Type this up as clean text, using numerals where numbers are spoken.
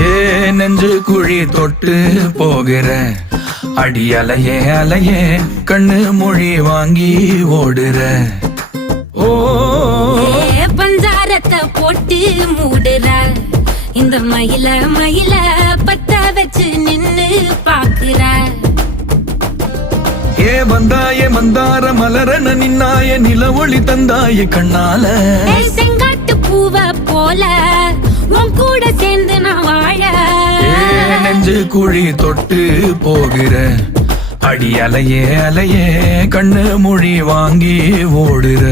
ஏ நெஞ்சு குழி தொட்டு போகிற அடி அலையே அலையே கண்ணு மொழி வாங்கி ஓடுற. ஓ பஞ்சாரத்தை போட்டு மூடுற இந்த மயில மயில பத்த வச்சு நின்னு பாக்குற. ஏ வந்தாயே மந்தார மலரன நின்னாய நில ஒளி தந்தாய கண்ணால. செங்காட்டு பூவ போல உன் கூட சேர்ந்து நான் வாழ. நெஞ்சு குழி தொட்டு போகிற அடி அலையே அலையே கண்ணு மொழி வாங்கி ஓடுற.